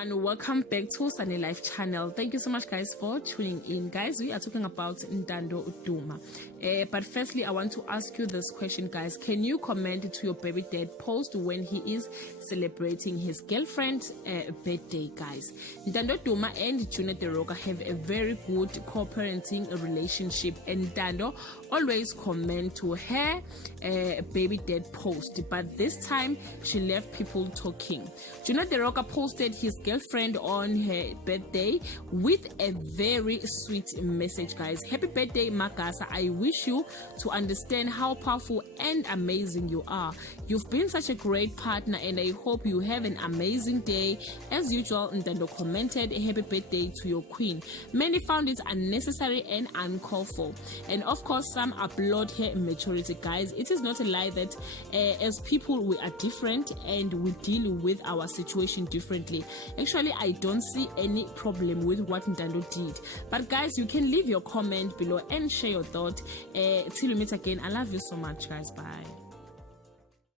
everyone, welcome back to Sunny Life channel. Thank you so much guys for tuning in. Guys, we are talking about Ntando Duma. But firstly, I want to ask you this question, guys. Can you comment to your baby dad post when he is celebrating his girlfriend's birthday, guys? Ntando Duma and Junior De Roka have a very good co-parenting relationship, and Ntando always comment to her baby dad post, but this time she left people talking. Junior De Roka posted his girlfriend on her birthday with a very sweet message, guys. Happy birthday, Magasa. I wish you to understand how powerful and amazing you are. You've been such a great partner, and I hope you have an amazing day. As usual, Ntando commented, happy birthday to your queen. Many found it unnecessary and uncalled for, and of course some applaud her maturity, guys. It is not a lie that as people we are different and we deal with our situation differently. Actually, I don't see any problem with what Ntando did, but guys, you can leave your comment below and share your thought. Till we meet again, I love you so much, guys. Bye.